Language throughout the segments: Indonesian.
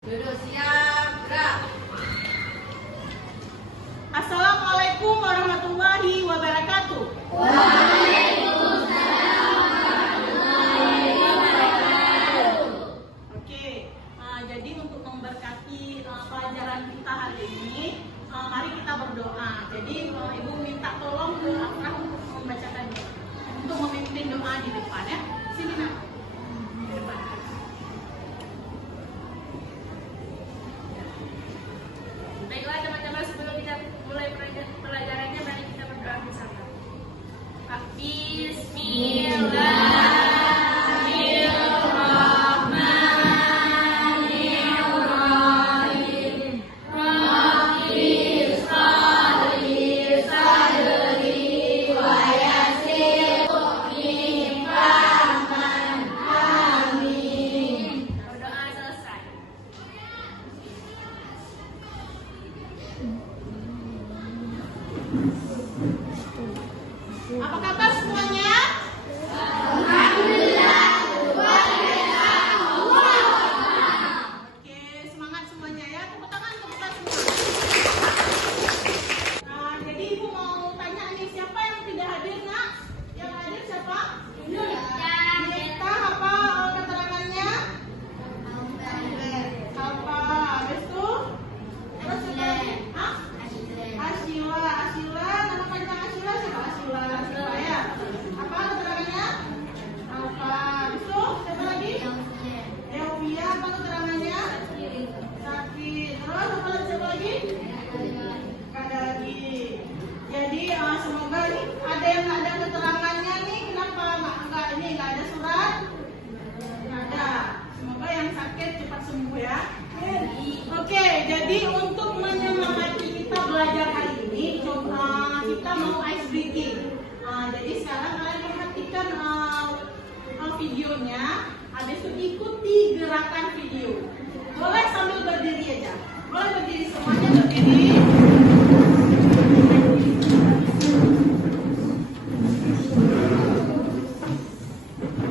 Duduk siap, gerak. Assalamualaikum warahmatullahi wabarakatuh. Waalaikumsalam warahmatullahi wabarakatuh. Oke, jadi untuk memberkati pelajaran kita hari ini, mari kita berdoa. Jadi Ibu minta tolong ke Afrah untuk membacakan doa, untuk memimpin doa di depan ya. Sini nak, di depan. Baiklah teman-teman, sebelum kita mulai pelajarannya, mari kita berdoa bersama. Bismillahirrahmanirrahim. Rabbi sholli sadri wa yassir li amri. Amin. Berdoa selesai. Apa kabar semuanya? Oke, semangat semuanya ya. Tepuk tangan untuk kita semua. Jadi Ibu mau tanya nih, siapa yang tidak hadir nak? Yang hadir siapa? Nita, apa keterangannya? Apa? Habis itu? Terus siapa lagi? Hah? Asyila, nama panjang Asyila siapa? Asyila ya. Apa keterangannya? Apa? Habis itu siapa lagi? Elvia, apa keterangannya? Sakit. Terus apa lagi, siapa lagi? Ada lagi. Jadi semoga nih ada yang nggak ada keterangannya nih. Kenapa nggak ada surat? Nggak ada. Semoga yang sakit cepat sembuh ya. Oke, jadi untuk menyemangati kita belajar hari ini, coba kita mau ice breaking. Jadi sekarang kalian perhatikan videonya, habis itu ikuti gerakan video. Boleh sambil berdiri aja. Boleh berdiri, semuanya berdiri.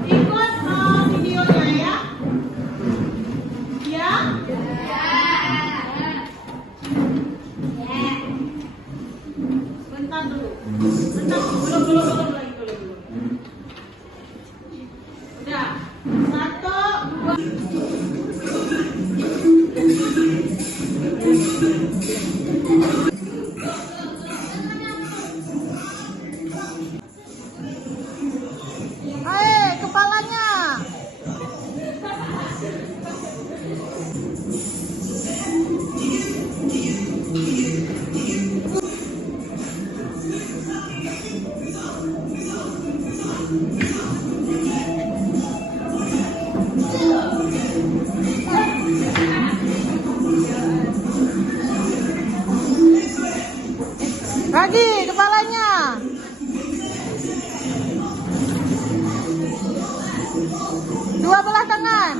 Ikut videonya ya. Ya. Bentar dulu. Belum lagi. Udah. 1, 2. Hai, kepalanya. Lagi kepalanya. Dua belah tangan.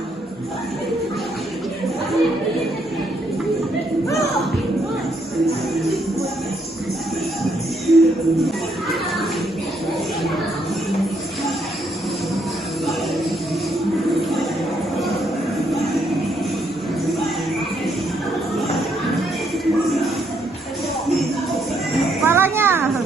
Kepalanya.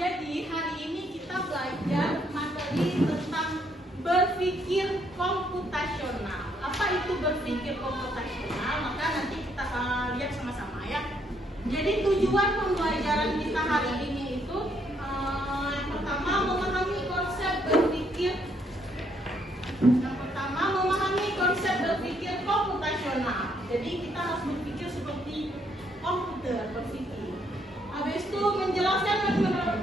Jadi hari ini kita belajar materi tentang berpikir komputasional. Apa itu berpikir komputasional? Maka nanti kita lihat sama-sama ya. Jadi tujuan pembelajaran kita hari ini itu yang pertama memahami konsep berpikir. Yang pertama memahami konsep berpikir komputasional. Jadi kita harus berpikir seperti komputer berpikir. Habis itu menjelaskan dan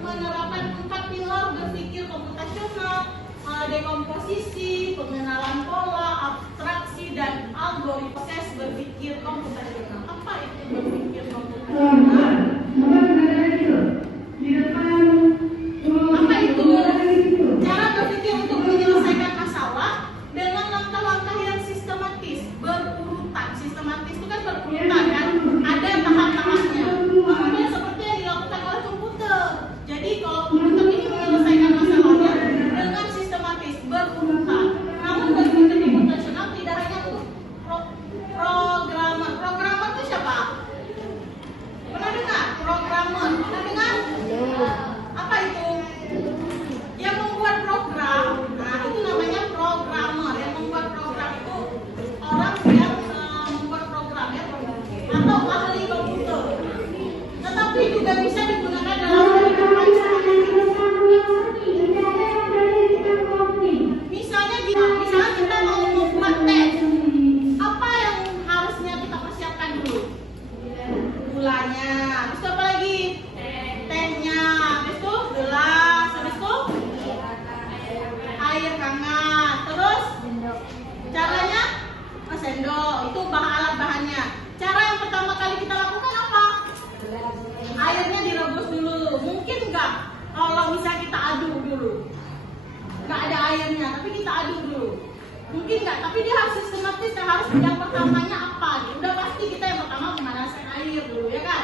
menerapkan 4 pilar berpikir komputasional, dekomposisi, pengenalan pola, abstraksi, dan algoritma proses berpikir komputasional. Apa itu berpikir komputasional? Apa itu? Cara berpikir untuk menyelesaikan masalah dengan langkah-langkah yang sistematis. aduk dulu. Nggak ada airnya, tapi kita aduk dulu. Mungkin nggak, tapi dia harus sistematis. Harus yang pertamanya apa? Udah pasti kita yang pertama memanaskan air dulu, ya kan?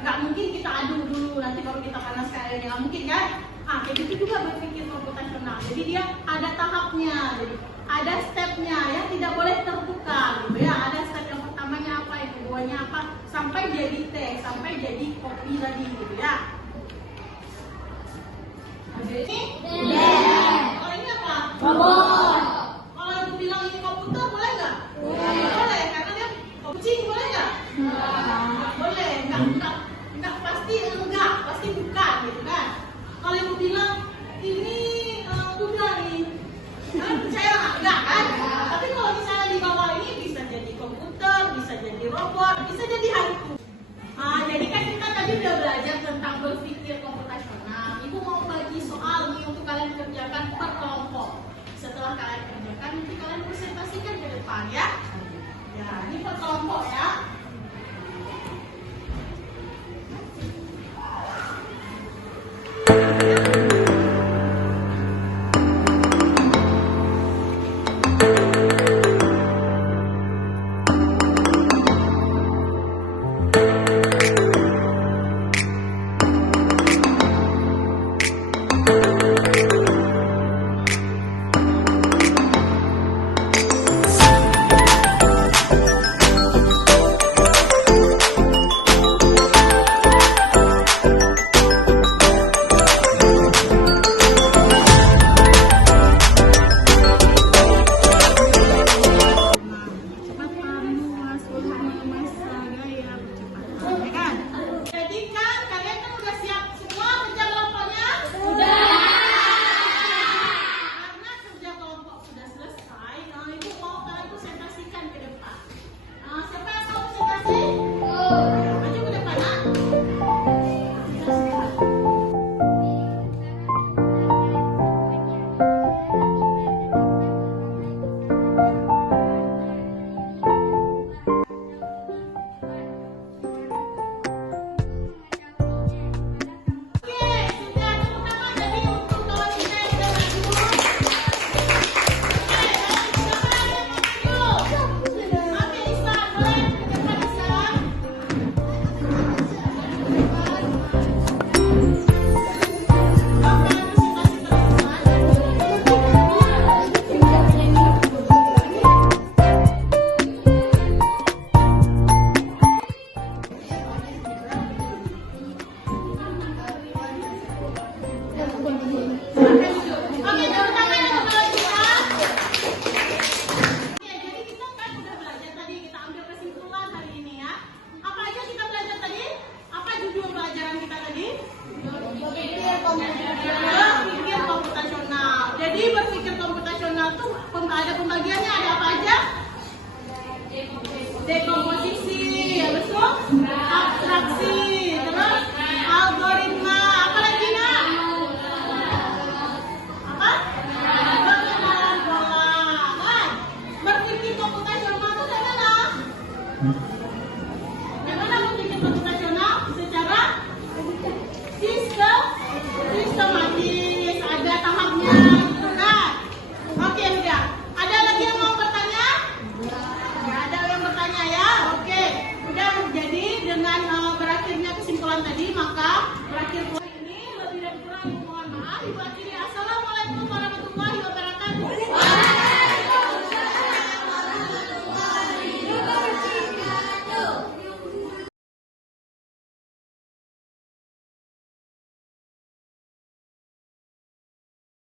Nggak mungkin kita aduk dulu, nanti baru kita panaskan airnya. Nggak mungkin kan? Kayak gitu juga berpikir komputasional. Jadi dia ada tahapnya, jadi ada stepnya ya, tidak boleh tertukar gitu ya. Ada step yang pertamanya apa, yang keduanya apa, sampai jadi teh, sampai jadi kopi tadi gitu ya. Ini? Kalau ini apa? Robot. Kalau ibu bilang ini komputer boleh nggak? Boleh, karena dia kucing boleh nggak? Nggak boleh, nggak pasti enggak, pasti bukan gitu kan? Kalau ibu bilang ini kuda nih, kalian percaya nggak kan? Tapi kalau misalnya di bawah ini bisa jadi komputer, bisa jadi robot, bisa jadi hantu. Jadi kan kita tadi udah belajar tentang berpikir komputasional. Ibu mau bagi soal nih untuk kalian kerjakan per kelompok. Setelah kalian kerjakan, nanti kalian presentasikan ke depan ya. Ya, ini per kelompok ya. Berpikir komputasional. Jadi berpikir komputasional tuh ada pembagiannya, ada apa aja? Dekomposisi, ya betul. Abstraksi, terus algoritma, apa lagi nak? Apa? Pengenalan pola, kan? Berpikir komputasional itu dari mana? Dari mana berpikir komputasional? Secara sistematis, ada tahapnya, gitu kan? Oke, udah. Ada lagi yang mau bertanya? Nggak ada yang bertanya ya? Oke, udah. Jadi dengan berakhirnya kesimpulan tadi, maka berakhir poin ini lebih dan kurang mohon maaf. Ibu akhiri. Assalamualaikum warahmatullahi wabarakatuh.